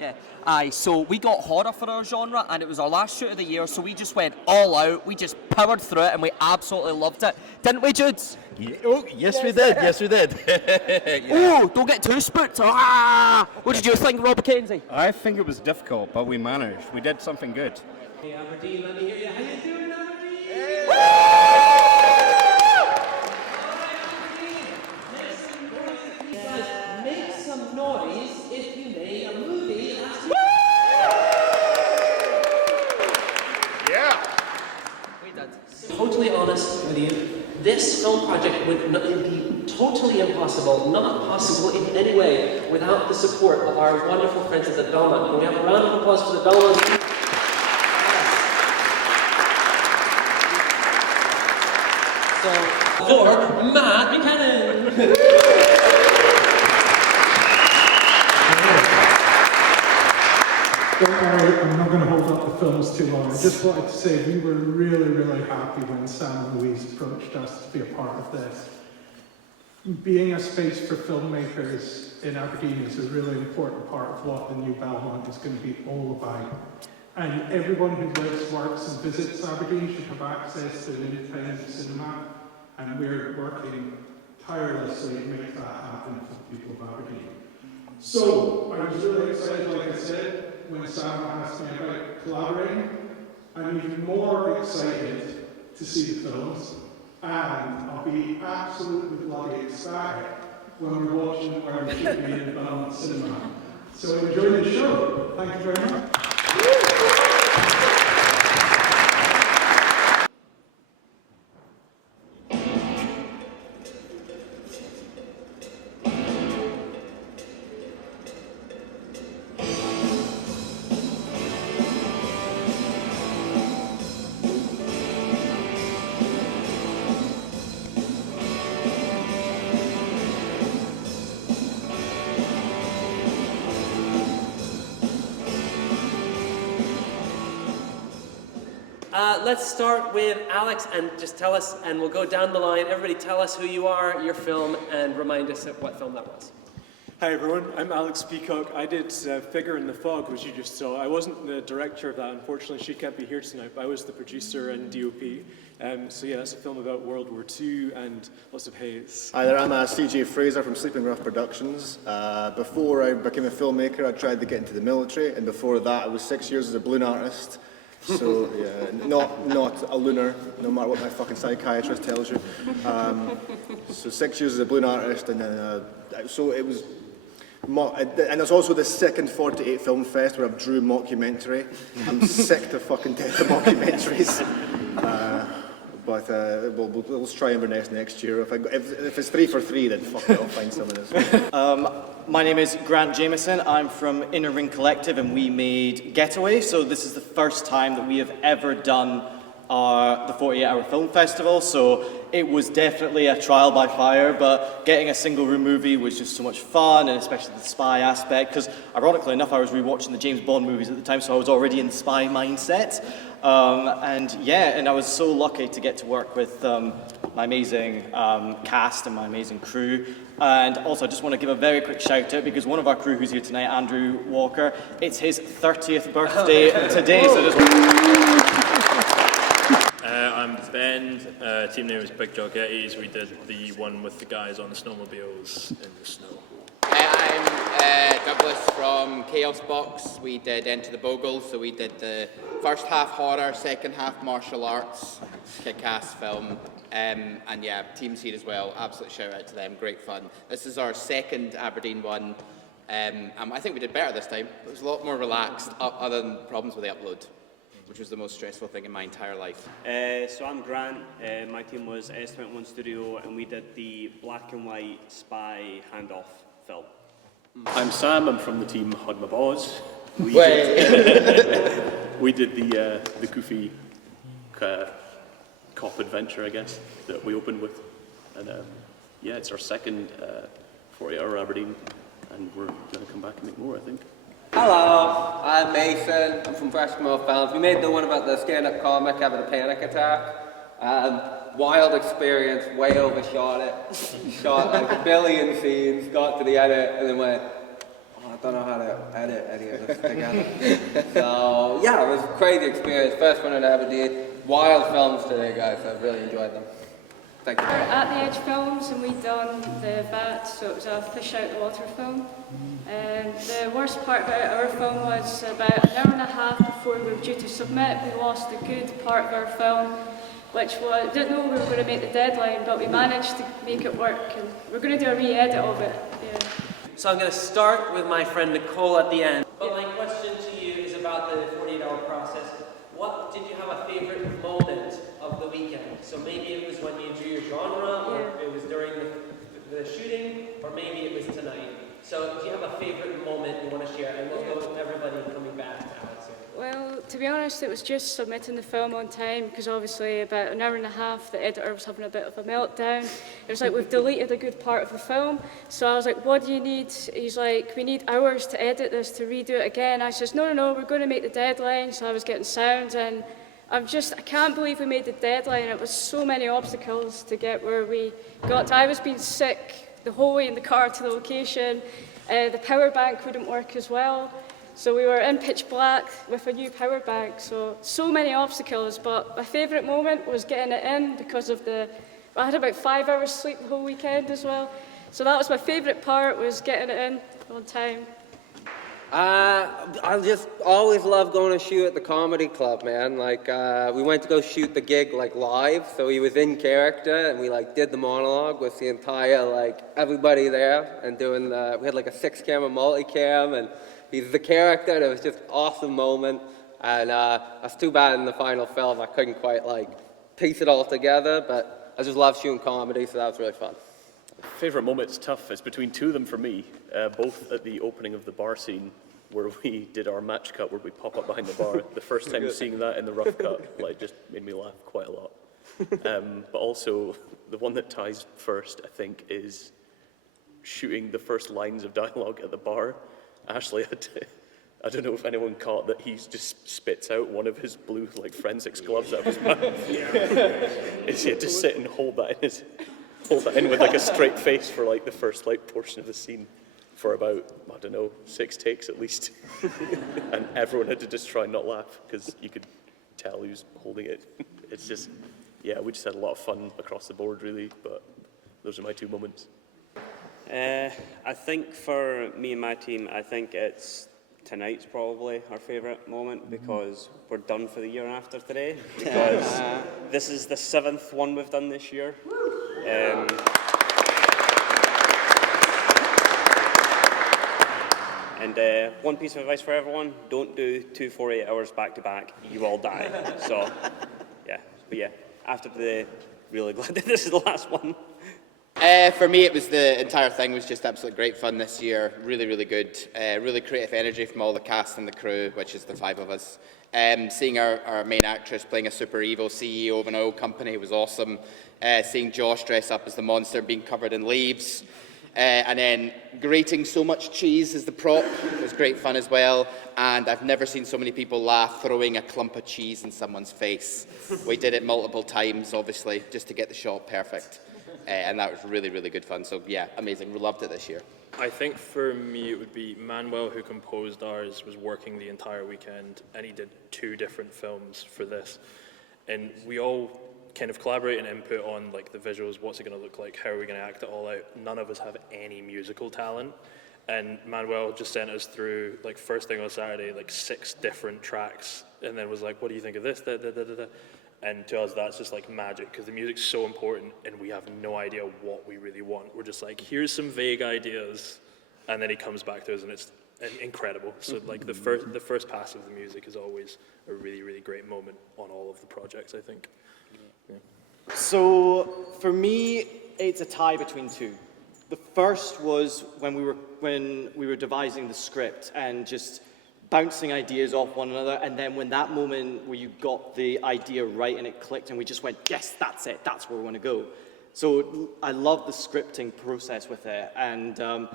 Yeah. Aye, so we got horror for our genre, and it was our last shoot of the year, so we just went all out. We just powered through it, and we absolutely loved it. Didn't we, Jude? Yeah. Oh, yes, we did. Yes, we did. Yeah. Oh, don't get too spooked. Ah! What did you think, Rob McKenzie? I think it was difficult, but we managed. We did something good. Hey, Aberdeen, let me hear you. How you doing, Aberdeen? Hey. Make some noise, if you may, a movie. Yeah. We did. Totally honest with you, this film project would be totally impossible, not possible in any way, without the support of our wonderful friends at the Belmont. Can we have a round of applause for the Belmont? So, for Matt Buchanan. Don't worry, I'm not going to hold up the films too long. I just wanted to say we were really, really happy when Sam and Louise approached us to be a part of this. Being a space for filmmakers in Aberdeen is a really important part of what the new Belmont is going to be all about. And everyone who lives, works and visits Aberdeen should have access to an independent cinema, and we're working tirelessly to make that happen for the people of Aberdeen. So, I was really excited, like I said, when Sam asked me about collaborating. I'm even more excited to see the films, and I'll be absolutely bloody ecstatic when we're watching it where we should be in the Belmont cinema. So enjoy the show. Thank you very much. Let's start with Alex and just tell us, and we'll go down the line. Everybody tell us who you are, your film, and remind us of what film that was. Hi everyone, I'm Alex Peacock. I did Figure in the Fog, which you just saw. I wasn't the director of that, unfortunately. She can't be here tonight, but I was the producer and DOP. So yeah, that's a film about World War II and lots of haze. Hi there, I'm CJ Fraser from Sleeping Rough Productions. Before I became a filmmaker, I tried to get into the military, and before that I was 6 years as a balloon artist. So yeah, not a lunar, no matter what my fucking psychiatrist tells you. So 6 years as a balloon artist, and then so it was. And it's also the second 48 Film Fest where I've drew mockumentary. I'm sick to fucking death of mockumentaries. But let's try Inverness next year. If it's 3 for 3, then fuck it, I'll find someone else. My name is Grant Jameson. I'm from Inner Ring Collective, and we made Getaway. So this is the first time that we have ever done the 48-hour film festival. So it was definitely a trial by fire, but getting a single room movie was just so much fun, and especially the spy aspect, because ironically enough, I was rewatching the James Bond movies at the time, so I was already in the spy mindset. And I was so lucky to get to work with my amazing cast and my amazing crew. And also I just want to give a very quick shout out, because one of our crew who's here tonight, Andrew Walker, it's his 30th birthday today, so just... I'm Ben, team name is Big Joggetties. We did the one with the guys on the snowmobiles in the snow. I'm Douglas from Chaos Box. We did Enter the Bogle, so we did the first half horror, second half martial arts, kick-ass film. And yeah, team's here as well. Absolute shout out to them, great fun. This is our second Aberdeen one. I think we did better this time. It was a lot more relaxed, other than problems with the upload, which was the most stressful thing in my entire life. So I'm Grant. My team was S21 Studio, and we did the black and white spy handoff film. I'm Sam. I'm from the team Hod My Boz. We did the goofy cop adventure, I guess, that we opened with, and yeah, it's our second 40-hour Aberdeen, and we're going to come back and make more, I think. Hello, I'm Mason. I'm from Freshman Films. We made the one about the stand-up comic having a panic attack. Wild experience, way overshot it. Shot like a billion scenes, got to the edit, and then went, oh, don't know how to edit any of this together. So yeah, it was a crazy experience. First one in Aberdeen. Wild films today, guys. I really enjoyed them. Thank you. We're at the Edge Films and we'd done the VAT, so it was a fish out the water film. And the worst part about our film was about an hour and a half before we were due to submit, we lost a good part of our film, which was, didn't know we were going to make the deadline, but we managed to make it work, and we're going to do a re-edit of it. Yeah. So I'm going to start with my friend Nicole at the end. But my question to you is about the 48-hour process. What did you have a favorite moment of the weekend? So maybe it was when you drew your genre, or it was during the shooting, or maybe it was tonight. So do you have a favorite moment you want to share? And we'll go with everybody coming back to Alex here. Well, to be honest, it was just submitting the film on time, because obviously about an hour and a half the editor was having a bit of a meltdown. It was like, we've deleted a good part of the film. So I was like, what do you need? He's like, we need hours to edit this, to redo it again. I says, no, we're going to make the deadline. So I was getting sound, and I can't believe we made the deadline. It was so many obstacles to get where we got to. I was being sick the whole way in the car to the location. The power bank wouldn't work as well. So we were in pitch black with a new power bank. So many obstacles, but my favourite moment was getting it in because of I had about 5 hours sleep the whole weekend as well. So that was my favourite part, was getting it in on time. I just always love going to shoot at the comedy club, man. Like, we went to go shoot the gig like live, so he was in character, and we like did the monologue with the entire everybody there, and doing we had like a 6-camera multicam, and he's the character, and it was just an awesome moment. And that's too bad in the final film I couldn't quite piece it all together, but I just love shooting comedy, so that was really fun. Favourite moment's tough. It's between two of them for me, both at the opening of the bar scene, where we did our match cut, where we pop up behind the bar. The first time seeing that in the rough cut, just made me laugh quite a lot. But also, the one that ties first, I think, is shooting the first lines of dialogue at the bar. Ashley had to, I don't know if anyone caught that he just spits out one of his blue forensics gloves out of his mouth. And he had to sit and hold that in with a straight face for the first portion of the scene for about, I don't know, 6 takes at least. And everyone had to just try and not laugh because you could tell he was holding it. It's just, yeah, we just had a lot of fun across the board really, but those are my 2 moments. I think for me and my team, I think tonight's probably our favourite moment because we're done for the year after today. Because this is the 7th one we've done this year. And one piece of advice for everyone, don't do 2 48 hours back to back, you all die. So, yeah. But yeah, after today, really glad that this is the last one. For me, the entire thing was just absolutely great fun this year. Really, really good. Really creative energy from all the cast and the crew, which is the 5 of us. Seeing our main actress playing a super evil CEO of an oil company was awesome. Seeing Josh dress up as the monster being covered in leaves. And then grating so much cheese as the prop was great fun as well. And I've never seen so many people laugh throwing a clump of cheese in someone's face. We did it multiple times, obviously, just to get the shot perfect. And that was really, really good fun. So yeah, amazing. We loved it this year. I think for me it would be Manuel, who composed ours, was working the entire weekend, and he did 2 different films for this. And we all kind of collaborate and input on the visuals, what's it going to look like, how are we going to act it all out. None of us have any musical talent. And Manuel just sent us through, first thing on Saturday, 6 different tracks, and then was like, what do you think of this? Da, da, da, da, da. And to us, that's just magic, because the music's so important, and we have no idea what we really want. We're just here's some vague ideas, and then he comes back to us, and it's incredible. So the first pass of the music is always a really, really great moment on all of the projects, I think. Yeah. So for me, it's a tie between 2. The first was when we were devising the script and just bouncing ideas off one another, and then when that moment where you got the idea right and it clicked and we just went, yes, that's it, that's where we want to go. So I love the scripting process with it, and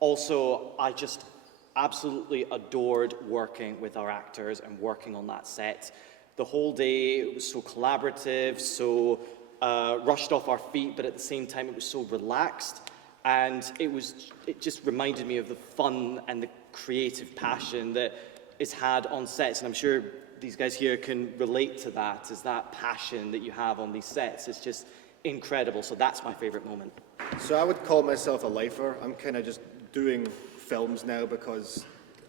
also I just absolutely adored working with our actors and working on that set. The whole day, it was so collaborative, so rushed off our feet, but at the same time it was so relaxed, and it just reminded me of the fun and the creative passion that is had on sets, and I'm sure these guys here can relate to that, is that passion that you have on these sets. It's just incredible, so that's my favorite moment. So I would call myself a lifer. I'm kind of just doing films now because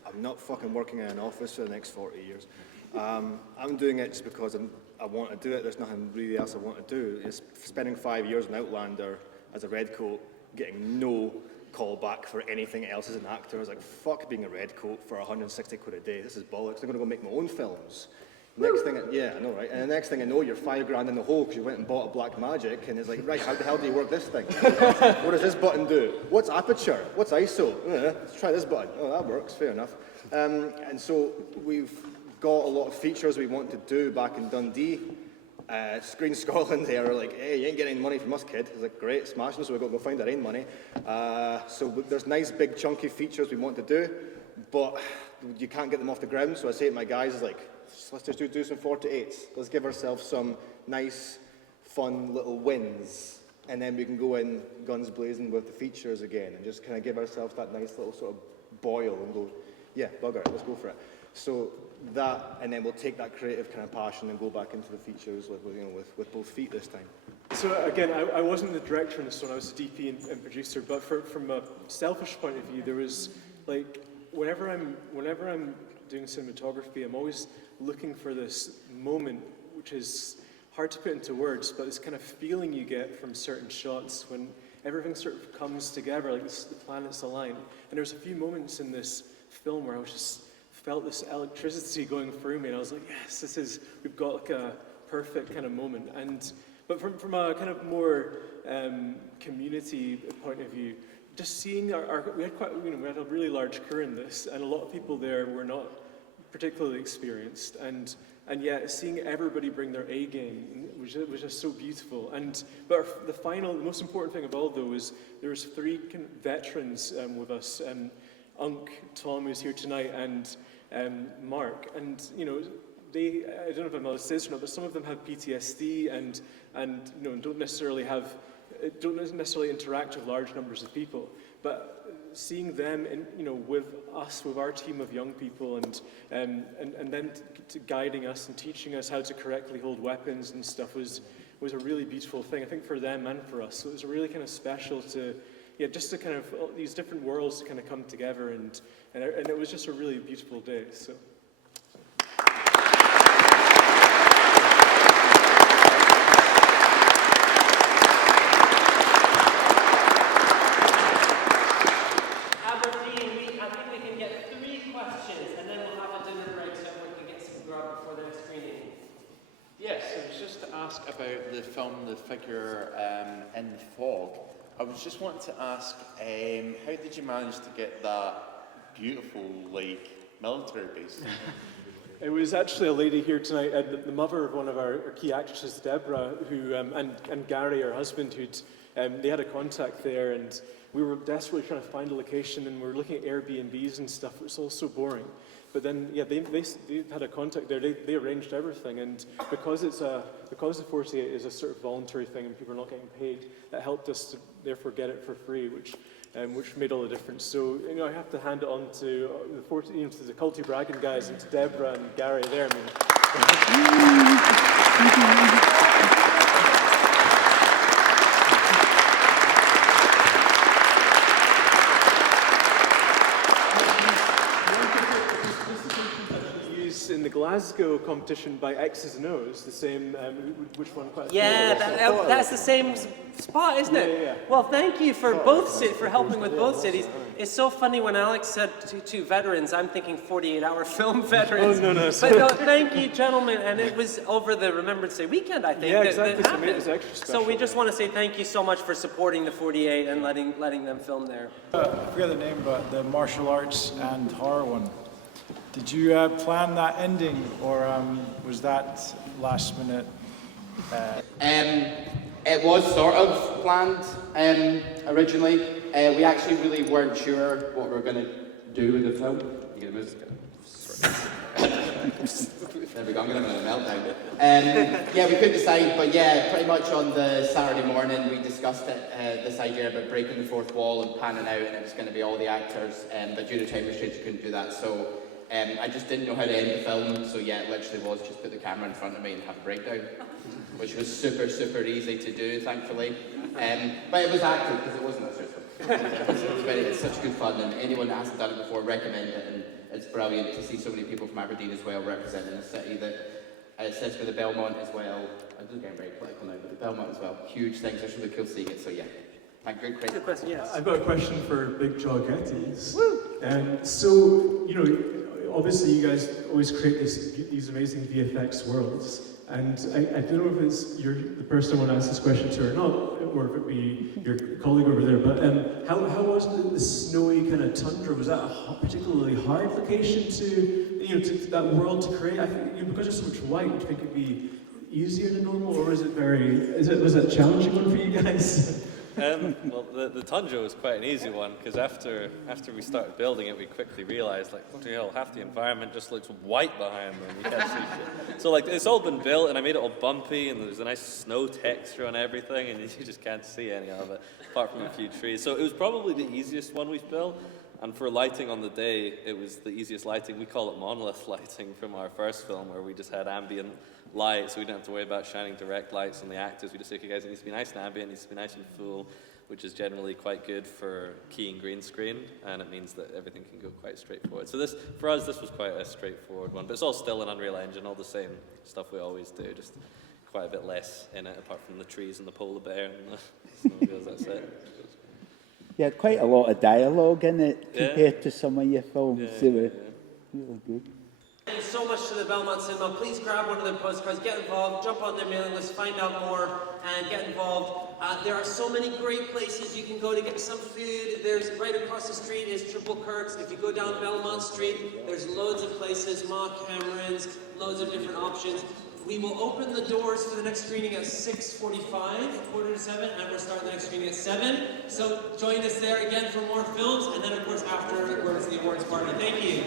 I'm not fucking working in an office for the next 40 years. I'm doing it just because I want to do it. There's nothing really else I want to do. It's spending 5 years in Outlander as a redcoat, getting no call back for anything else as an actor. I was like, fuck being a redcoat for 160 quid a day. This is bollocks. I'm going to go make my own films. Next thing, yeah, I know, right? And the next thing I know, you're $5 in the hole because you went and bought a Black Magic, and it's like, right, how the hell do you work this thing? What does this button do? What's aperture? What's ISO? Let's try this button. Oh, that works, fair enough. And so we've got a lot of features we want to do back in Dundee. Screen Scotland, they are like, hey, you ain't getting any money from us, kid. It's like, great, smashing, so we've got to go find our own money. So there's nice, big, chunky features we want to do, but you can't get them off the ground. So I say to my guys, is like, let's just do some 48s. Let's give ourselves some nice, fun little wins, and then we can go in guns blazing with the features again, and just kind of give ourselves that nice little sort of boil and go, yeah, bugger it, let's go for it. So that, and then we'll take that creative kind of passion and go back into the features with both feet this time. So again, I wasn't the director in this one, I was the DP and producer, but from a selfish point of view, there was like, whenever I'm doing cinematography, I'm always looking for this moment, which is hard to put into words, but this kind of feeling you get from certain shots when everything sort of comes together, like the planets align. And there's a few moments in this film where I was just felt this electricity going through me, and I was like, yes, we've got like a perfect kind of moment. But from a kind of more community point of view, just seeing we had a really large crew in this, and a lot of people there were not particularly experienced, and yet seeing everybody bring their A game was just so beautiful. But the most important thing of all, though, was there was 3 veterans with us, Unk, Tom, who's here tonight, and Mark, and I don't know if I'm allowed to say this or not, but some of them have PTSD and don't necessarily interact with large numbers of people. But seeing them, with us, with our team of young people, and then guiding us and teaching us how to correctly hold weapons and stuff was a really beautiful thing, I think, for them and for us. So it was really kind of special just to kind of these different worlds to kind of come together, and it was just a really beautiful day. So. Aberdeen, I think we can get 3 questions, and then we'll have a dinner break so everyone can get some grub before the next screening. Yes, it was just to ask about the film The Figure in the Fog. I was just wanting to ask, how did you manage to get that beautiful, military base? It was actually a lady here tonight, the mother of one of our key actresses, Deborah, who and Gary, her husband, they had a contact there, and we were desperately trying to find a location, and we were looking at Airbnbs and stuff. It was all so boring. But then, they had a contact there. They arranged everything, and because the 48 is a sort of voluntary thing and people are not getting paid, that helped us to therefore get it for free, which made all the difference. So I have to hand it on to the Culty Bragging guys and to Deborah and Gary there. In the Glasgow competition by X's and O's, the same, which one? That's the same spot, isn't it? Yeah. Well, thank you for for helping with both cities. It's so funny when Alex said two veterans, I'm thinking 48-hour film veterans. Oh, no. But no, thank you, gentlemen. And it was over the Remembrance Day weekend, I think. Yeah, that exactly. happened. So it was extra special. So we just want to say thank you so much for supporting the 48 and letting them film there. I forget the name, but the martial arts and horror one. Did you plan that ending, or was that last minute? It was sort of planned originally. We actually really weren't sure what we were going to do with the film. You get a There we go, I'm going to have a meltdown. Yeah, we couldn't decide, but yeah, pretty much on the Saturday morning we discussed it, this idea about breaking the fourth wall and panning out, and it was going to be all the actors, but due to time restraints you couldn't do that, so I just didn't know how to end the film, so yeah, it literally was just put the camera in front of me and have a breakdown, which was super, super easy to do, thankfully. But it was active, because it wasn't a stressful. It's such good fun, and anyone that hasn't done it before, recommend it, and it's brilliant to see so many people from Aberdeen as well representing a city that sits with the Belmont as well. I'm just getting very political now, but the Belmont as well. Huge things, it's really cool seeing it, so yeah. Thank you, great question, yes. I've got a question for Big Jaw Gettys. So, you know, obviously you guys always create these amazing VFX worlds. And I don't know if it's the person I want to ask this question to or not, or if it be your colleague over there, but how was the snowy kind of tundra? Was that a particularly hard location to that world to create? I think because there's so much light, do you think it'd be easier than normal, or was it a challenging one for you guys? Well, the tundra was quite an easy one, because after we started building it, we quickly realized, like, what the hell, half the environment just looks white behind them, you can't see shit. So, like, it's all been built, and I made it all bumpy, and there's a nice snow texture on everything, and you just can't see any of it, apart from a few trees. So it was probably the easiest one we've built, and for lighting on the day, it was the easiest lighting. We call it monolith lighting from our first film, where we just had ambient light, so we didn't have to worry about shining direct lights on the actors. We just say, okay guys, it needs to be nice and ambient, it needs to be nice and full, which is generally quite good for keying green screen, and it means that everything can go quite straightforward. So for us, this was quite a straightforward one, but it's all still an Unreal Engine, all the same stuff we always do, just quite a bit less in it, apart from the trees and the polar bear and the snowmobiles, that's it. You had quite a lot of dialogue in it compared to some of your films. They were really good. Thank you so much to the Belmont Cinema. Please grab one of their postcards, get involved, jump on their mailing list, find out more, and get involved. There are so many great places you can go to get some food. There's right across the street is Triple Kirk's. If you go down Belmont Street, there's loads of places, Ma Cameron's, loads of different options. We will open the doors for the next screening at 6:45, 6:45, and we're starting the next screening at 7. So join us there again for more films, and then of course afterwards the awards party. Thank you.